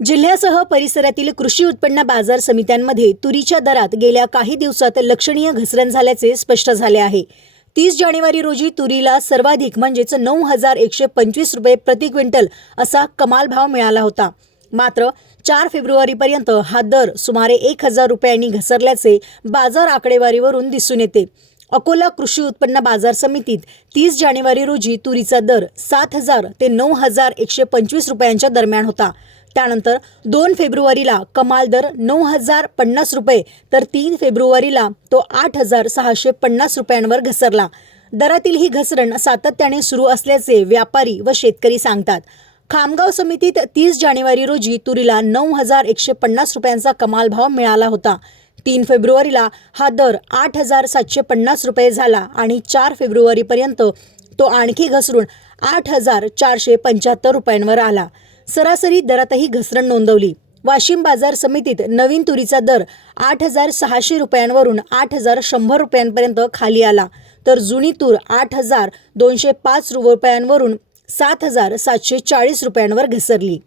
जिल्ह्यासह परिसरातील कृषी उत्पन्न बाजार समित्यांमध्ये तुरीच्या दरात गेल्या काही दिवसात लक्षणीय घसरण झाल्याचे स्पष्ट झाले आहे। 30 जानेवारी रोजी तुरीला सर्वाधिक म्हणजेच 9,125 रुपये प्रति क्विंटल असा कमाल भाव मिळाला होता। मात्र 4 फेब्रुवारीपर्यंत हा दर सुमारे 1,000 रुपयांनी घसरल्याचे बाजार आकडेवारीवरून दिसून येते। अकोला कृषी उत्पन्न बाजार समितीत 30 जानेवारी रोजी तुरीचा दर 7,000 ते 9,125 रुपयांच्या दरम्यान होता। त्यानंतर 2 फेब्रुवारीला कमाल दर 9,050 रुपये तर 3 फेब्रुवारीला तो 8,650 रुपयांवर घसरला। दरातील ही घसरण सातत्याने सुरू असल्याचे व्यापारी व शेतकरी सांगतात। खामगाव समितीत 30 जानेवारी रोजी तुरीला 9,150 रुपयांचा कमाल भाव मिळाला होता। 3 फेब्रुवारीला हा दर 8,750 रुपये झाला आणि 4 फेब्रुवारीपर्यंत तो आणखी घसरून 8,475 रुपयांवर आला। सरासरी दरातही घसरण नोंदवली। वाशिम बाजार समितीत नवीन तुरीचा दर 8,600 रुपयांवरून 8,100 रुपयांपर्यंत खाली आला, तर जुनी तूर 8,205 रुपयांवरून 7,740 रुपयांवर घसरली।